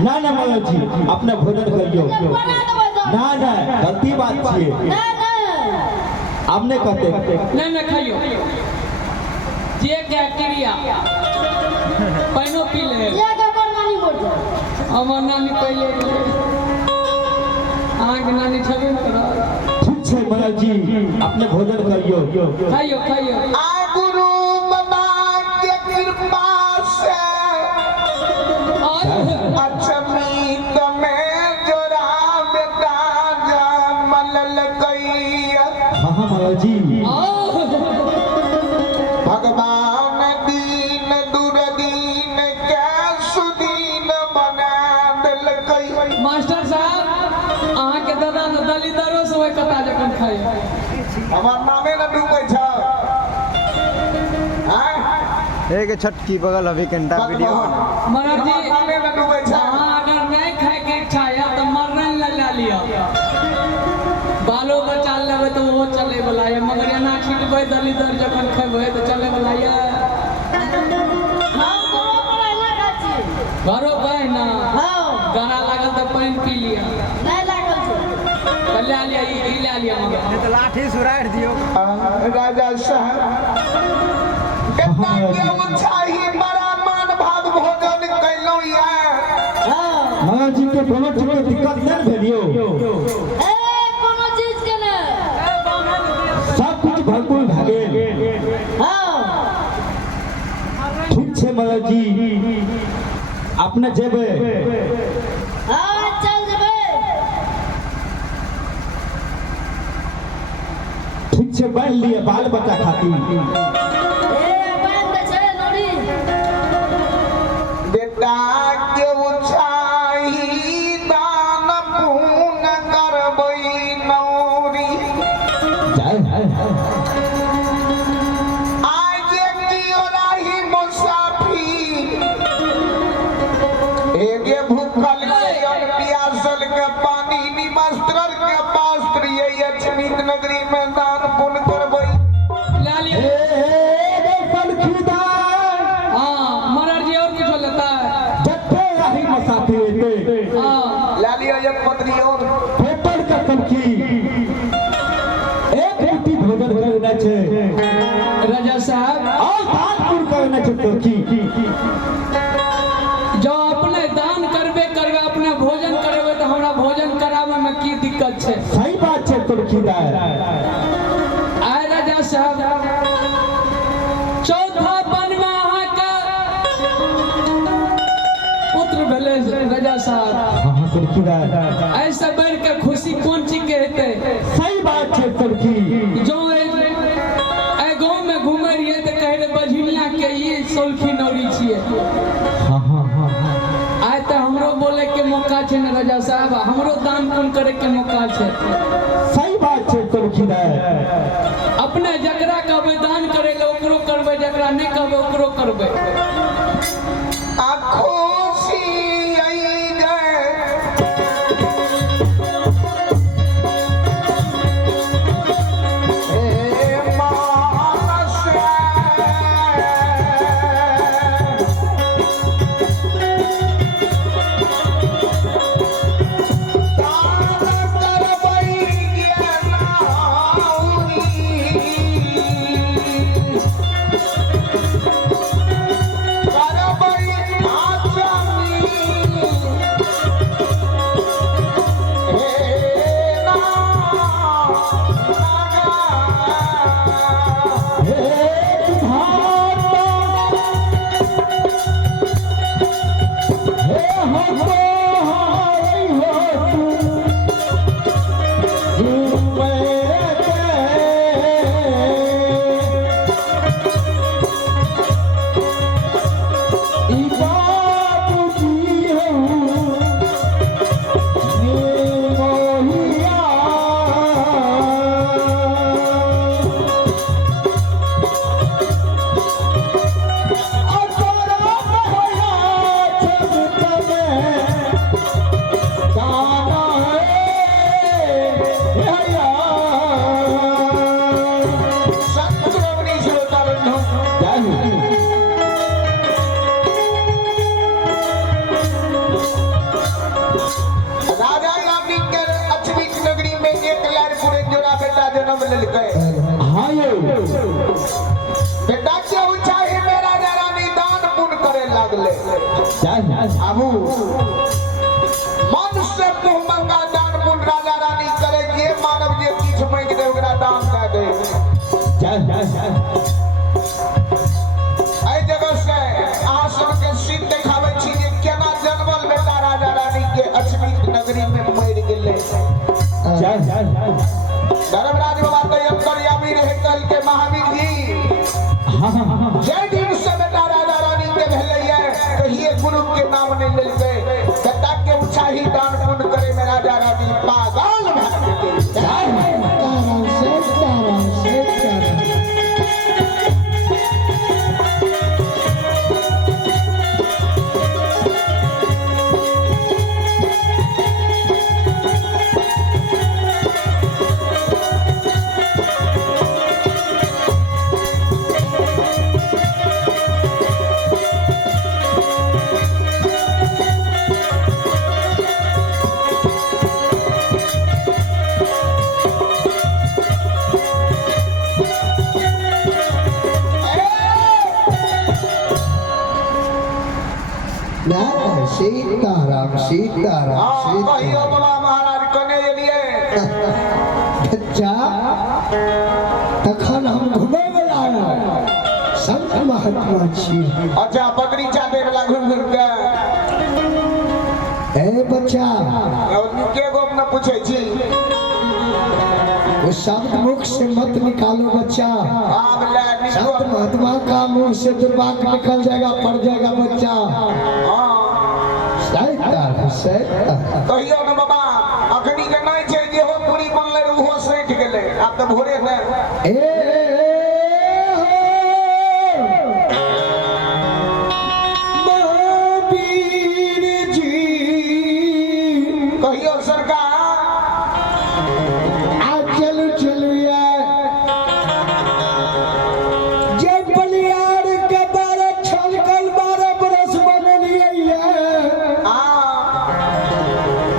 ना ना महाराज जी अपने भोजन करियो। ना ना गलती बात छे। आपने कहते नहीं नहीं खाइयो जे क्या क्रिया पानो पी ले ये का नानी बोल हमर नानी पहले आंख नानी छबे करो। ठीक छे महाराज जी अपने भोजन करियो। खाइयो खाइयो आ गुरु बाबा के कृपा से अचमीत में जोरा बेटा मलल गई। हाँ हाँ महाराज जी भगवान दीन दुर्दीन के सुदीन बना दिल गई। मास्टर साहब अहाँ के दादा न दलिदरो से ओइ कता जखन खाइ हमार नामे न डूबै छ। हां एक छटकी बगल अभी कंटा वीडियो महाराज जी नामे न डूबै छ। अहाँ अगर नहीं खाए के इच्छा है तो मरन ला लियो बालो बचा लेबै तो वो चले वाला है मगर एना छिटबै दलिदर जखन खेबै तो चले वाला है। हां तो बड़ा ना खाची घरो गए ना हां गाना लागल तो पानी पी लिया नहीं लागल छे ले लिया ई ले लिया मगर तो लाठी सुराड़ दियो। राजा साहब केतना के उछाही बड़ा मान भाव भोजन कैलो या। हां महाराज जी के पेमेंट में दिक्कत नहीं भेलियो। ए कोनो चीज के ने सब कुछ भरपूर भागे। हां ठीक छे महाराज जी अपने जेबे। हां चल जेबे ठीक छे बैठ लिए बाल बच्चा खातिर। ए बंद छे नोरी बेटा के उछाही दान पुण्य करबै नौरी। जय जय आज की ओराही मुसाफिर एगे भूखल के और प्यासल के पानी निवस्त्र के पास्त्र ये अछमीत नगरी में दान पुण्य करबै। ले लिया ए सलखीदार हां महाराज जी और कुछ लेता है जत्थे रही मुसाफिर ते हां ला लिया एक पत्री और पेपर का सलखी एक रोटी भोजन करना छे राजा साहब और दानपुर करना छे सलखी। जो अपने दान करबे अपने भोजन करबे तो हमरा भोजन करावे में की दिक्कत छे। सही बात छे सलखीदार। आय राजा साहब चौथा पन में अहाँ का पुत्र भेले राजा साहब हाँ हाँ सलखीदार ऐसा बढ़ के खुशी कौन चीज के हेते। सही बात छे सलखी। जो ए गांव में घूमे रहिए तो कहे रे बझिनिया के ये सौलखी नौरी छिए। हाँ हाँ हाँ हाँ आय तो हमरो बोले के मौका छे न राजा साहब हमरो दान पुण्य करे के मौका छे। सही बात छे सलखीदार। अपने जकरा कहबै दान करे ले ओकरो करबै जकरा नहीं कहबै ओकरो करबै। खुशी आई जाए मानस गेले जय आबू मन से मुंह मंगा दान पुण्य राजा रानी करे के मानव जे किछ मांग दे ओकरा दान दे दे जय एहि जगह से अहाँ सबके सीन देखाबै छी जे केना जन्मल बेटा राजा रानी के अछमीत नगरी में मरि गेलै जय धर्मराज बाबा के अंतर्यामी रहे कल के महावीर जी हाँ जय दिन से बेटा राजा रानी के भेलैया कहिए गुरु के नाम नहीं लेलकै बेटा के उछाही दान पुण्य करे में राजा रानी पागल भऽ गेलै सीताराम सीताराम हाँ कहियो सीताराम बाबा महाराज कने एलिए बच्चा तखन हम घुमै वाला संत महात्मा छी अच्छा बगरीचा दे वाला घुम घुम के ए बच्चा के गो न पूछे छी वो शब्द मुख से मत निकालो बच्चा आब ले संत निको महात्मा का मुंह से दुर्वाक निकल जाएगा पड़ जाएगा बच्चा हां सीताराम सीताराम कहियो न बाबा अखनी के नहीं छै जे हो पूरी बनले उहो सैठ गेलै आब त भोरे ने महावीर जी कहियो सरकार आ चलू चलुए जब बलियार के 12 छलकल 12 बरस बनलिए आ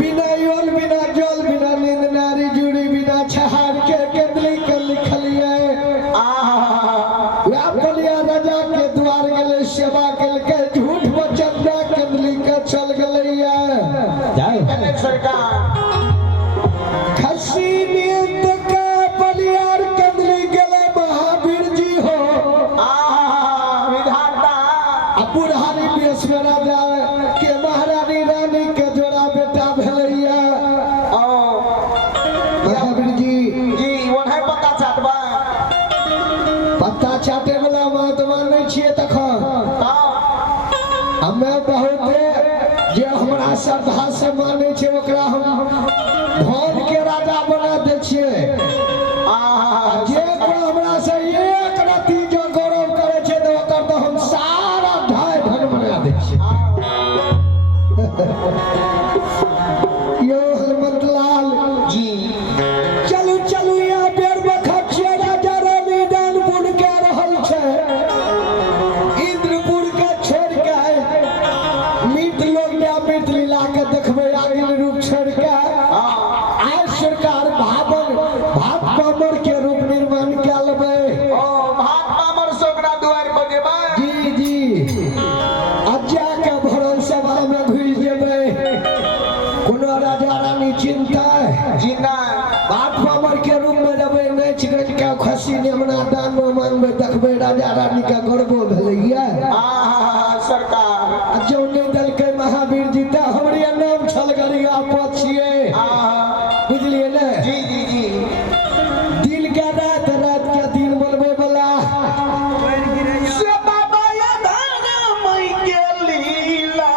बिना योल बिना जल बिना नींद नारी जुड़ी बिना छहार के केतली के लिखलिए या बलिया राजा के द्वार गेले सेवा केलके झूठ वचन ना केतली के चल गेलैया जय सरकार खसी नींद का बलियार केतली गेले महावीर जी हो विधाता आ बुढ़ारी बेस में राजा के महारानी रानी के जोड़ा बेटा भेलैया ओ महावीर जी जी ओन्हे पता छाटबा पत्ता चाटे वाला महात्मा नहीं छिए तखन हमे बहुत जे हमरा श्रद्धा से माने छै ओकरा हम धन के राजा बना दे छिए जे कोई हमरा से एक रति जो गौरव करे छै तो ओकर तो हम सारा ढाई धन बना दे छिए यो हनुमत लाल जी चलू चलू यहाँ बेर बखत छिए राजा रानी दान पुण्य के रहल छै इंद्रपुर के छोड़ के मीत लोग ने मीत लीला के देखबे आगिल रूप छोड़ के आज सरकार भात पामर के रूप निर्माण के लेबे ओ भात पामर से ओकरा दुआर पर जेबै जी जी अज्जा के भरल सभा में घुस जेबे कोनो राजा रानी चिंता जी ना बाप पामर के रूप में जब नाच गज के खसी नेमना दान में मांगबे देखबे राजा रानी का गर्वो भेलैया सरकार आ जो नहीं दलकै महावीर जी त हमरे नाम छल गरिया पद छिए बुझलिए ने जी जी जी दिल के रात रात के दिन बनबे वाला से बाबा या धान मई के लीला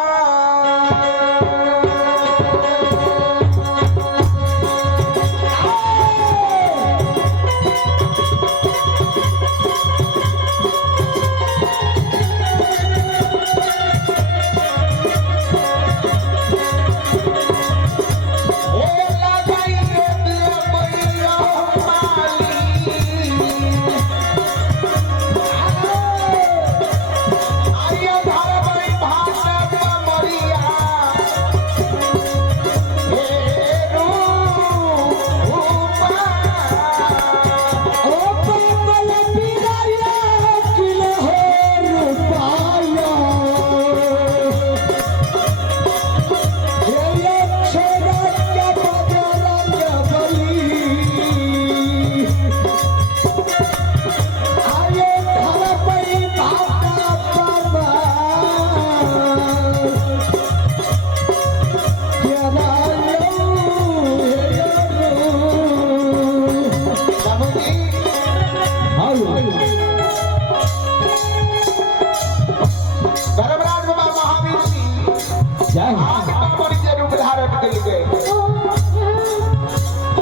जय हो। आज बाबर के रूप धारण कर गए।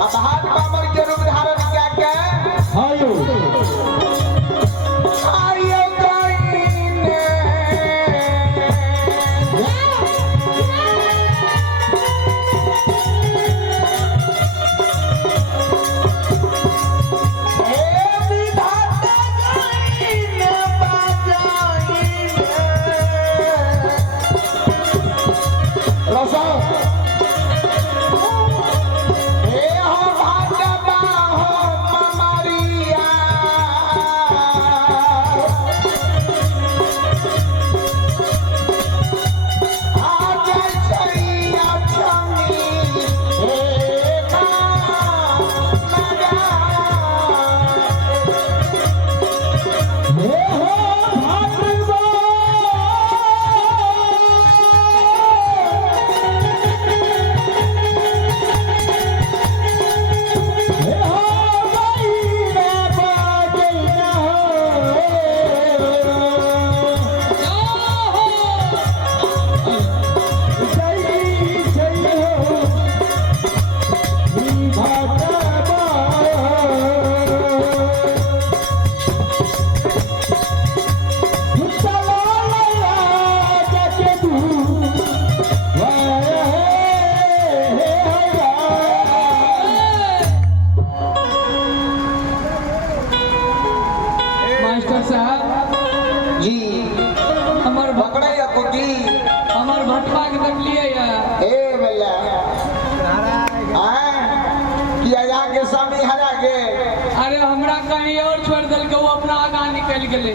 अब आज बाबर के रूप धारण क्या क्या आयो आयो गाइने मास्टर साहब जी हमर पकड़े या कुकी हमर भटवा के देखलिए या ए बेला आए किया जाके स्वामी हरा के अरे हमरा कहीं और छोड़ दिल के वो अपना आगा निकल गेले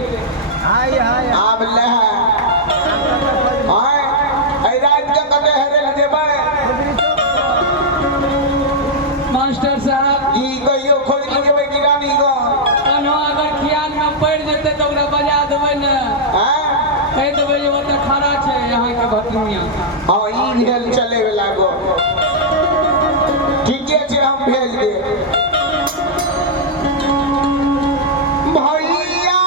हाय हाय आब ले आए ए रात के कते हरे देबे मास्टर साहब जी कहियो खोज के जेबै गिरानी को कनो अगर खियाल में पड़ जेते तो ओकरा बजा देबै न हैं कह देबै जे ओतऽ खड़ा छै यहाँ के भटनिया हां ई भेल चले वाला गो ठीके छै हम भेज दे भैया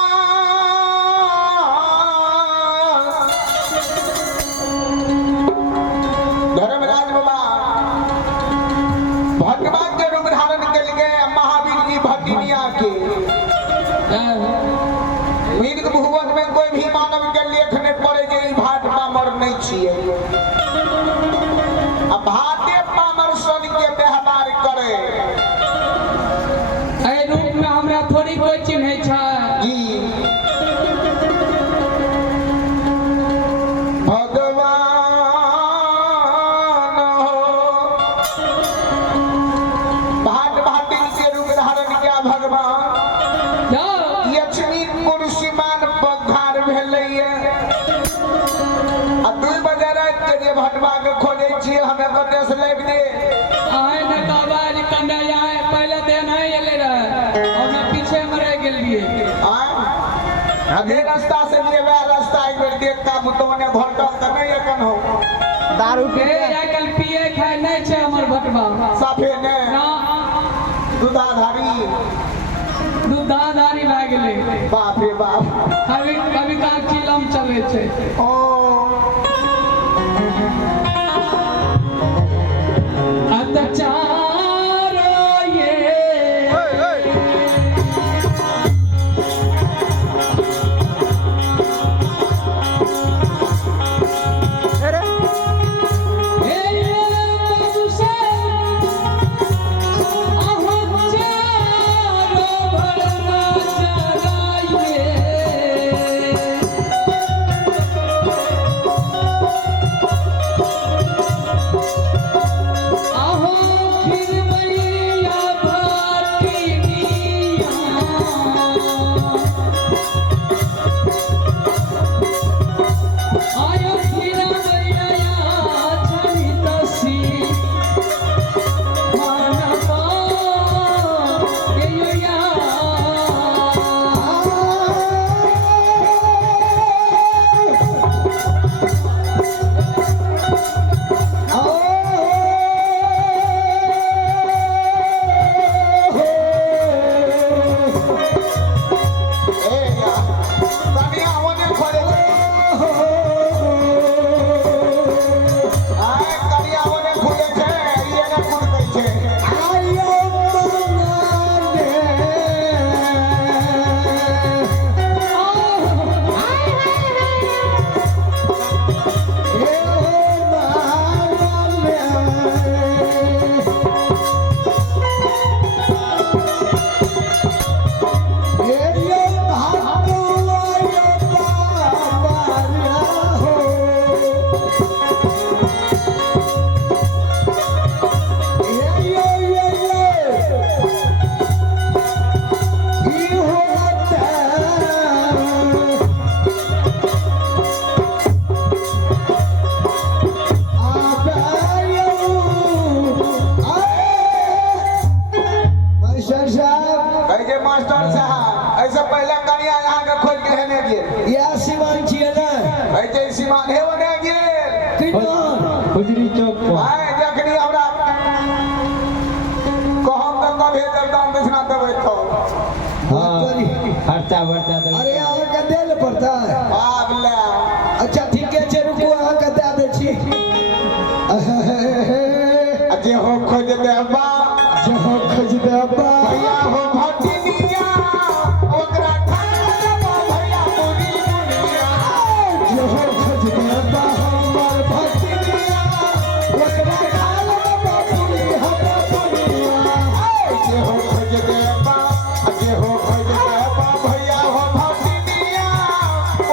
धर्मराज बाबा भगवान के रूप धारण कर गए महावीर जी भटिनिया के वीर के भुवन में कोई भी मानव के लेख नहीं पड़े जे ई भाट पामर नहीं छिए अब भाटे पामर सन के व्यवहार करे एहि रूप में हमरा थोड़ी कोई चिन्है छै जी भगवान हो भाट भाटिन के रूप धारण किया भगवान जा लक्ष्मी पुरुषमान पधार भेलैया आ 2 बजे रात के जे भटवा के खोजे छियै हमे कते से लेब दे आए न काबाज कने आए पहले तो नहीं एले रहे और मैं पीछे में रह गेलिए अधे रास्ता से लिए वह रास्ता एक बेर देख का मुतोने घंटा त नहीं एकन हो दारू के पी आइकल पिए खाए नहीं छै हमर भटवा साफे ने ना दुधाधारी दूधाधारी भए गेलै बाप रे बाप कभी कभी काल चिलम चले छै ओ अत्याचार ये अरे भरमा चलाइए खुजरी चौक पर आए जखनी हमरा कहम त तब हे दान दक्षिणा देबै तो हाँ खर्चा वर्चा दे अरे अहाँके दे ले पड़ता है बाप ले अच्छा ठीके छै रुकू अहाँके दे दै छी जे हो खोज देबा जहाँ खोज देबा भैया हो भटिनिया ओकरा ठाड़ देबा भैया पूरी दुनिया जहाँ खोज देबा हमर भटिनिया ओकरा डाल देबा पूरी हमरा दुनिया जे हो खोज देबा भैया हो भटिनिया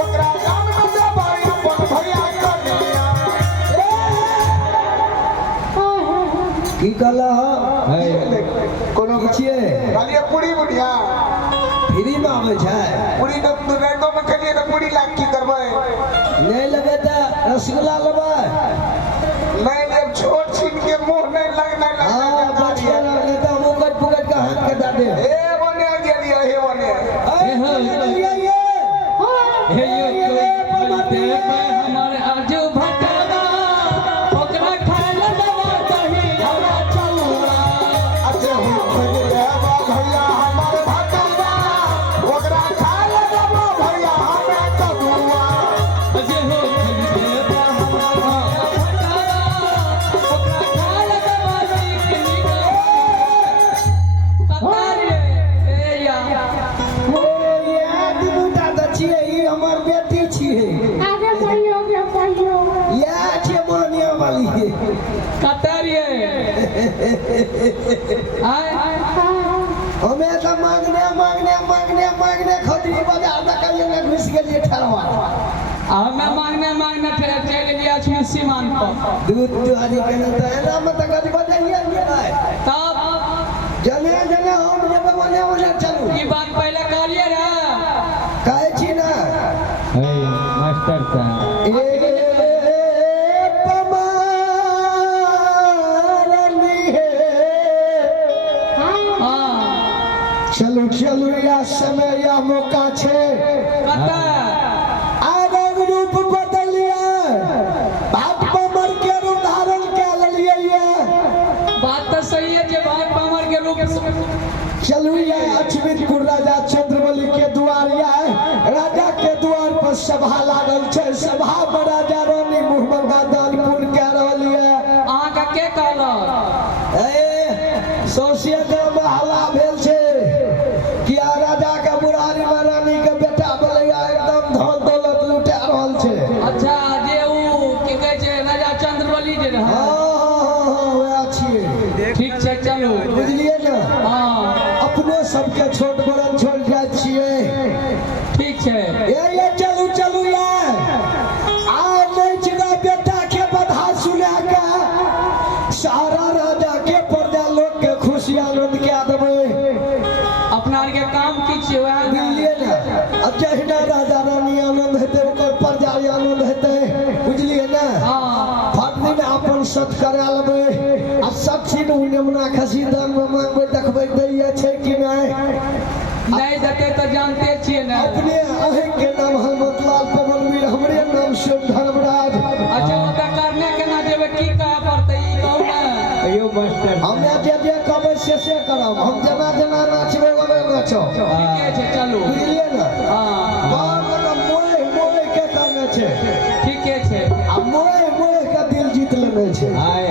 ओकरा दान देबा अपन भैया कनिया की कहला कोनो छियै कहलिए पूरी बुढ़िया फ्री में आबै छै पूरी तो राइतो में खेलिए तो पूरी लाग की करबै नहीं लेबै तऽ रसगुल्ला लेबै नहीं जब छोट छीन के मुंह नहीं लगना हाँ बचिया नहीं तऽ हम उकट पुकट के हाथ के दे दे हे बने गेलिए हे बने हमारे आजू भटका ओकरा खाए ले दवा दही हमरा चौरा अच्छे हो खोज देबा भैया हमर भटका ओकरा खा ले देबा भैया हमरा कदुआ जे हो देबा हमरा भटका ओकरा खाए ले दवा दही पता रे ए या ओ ये दिमुटा द छियै ई हमर बेटी छियै ये छियै मोहनिया वाली कतरिए आय हमे तऽ मांगने खतरी बाजार तक कहियो ने घुस गेलिए ठरवा हमें मांगने चल गया छी सीमान पर दूध दुहारी के न तऽ एना में तऽ कथि बजाइए नहीं तब जने हम जेबे मने चलू ई बात पहले कहलिए रे कहै छी ना मास्टर साहब चलू या समय या मौका छै पता आगक रूप बदलिए बाप पमर के रूप धारण के लेलिए ये बात तो सही है जे भाई पामर के रूप चलू या अचमितपुर राजा चंद्रबली के द्वार या राजा के द्वार पर सभा लागल छै सभा में राजा रानी मुहम्मद दानपुर के रहल ये अहाँ का के कहलक ए सोसिया ग्राम में हल्ला भेल छै कि राजा के बुढ़ारी महारानी के बेटा बोलैया एकदम धन दौलत लुटा रहल छै अच्छा जे ऊ की कहै छै राजा चंद्रबली जे रहे हाँ वएह छियै ठीक छै चलू बुझलिए ना हाँ अपनो सबके छोट बड़न छोड़ जाय छियै ठीक छै ये चलू ये आ नहीं छिगा बेटा के बधा सुना के सारा राजा के पर्दा लोग के खुशी आनंद के देबै अपना आर के काम की छियै वएह बुझलिए ना अब जहिना राजा रानी आनंद हेतै ओकर प्रजा आनंद हेतै बुझलिए ना हाँ फट दिन अपन सत करा लेबै आ सब चीज उन्हें खसी दाम में मांगबै देखबै दैया छै कि नहीं देते तो जानते छियै ना अपने अहें के नाम हनुमत लाल पवनवीर हमरे नाम शिव धर्मराज अच्छा ओका करने केना जेबै की कहै पड़तै ई कहू ना यो मास्टर हमे जे कहबै से करब हम जना नाचबै ओमे नाचब ठीके छै चलू बुझलिए ना हाँ बार मोह के करने छै ठीके छै आ मोह के दिल जीत लेने छै हाय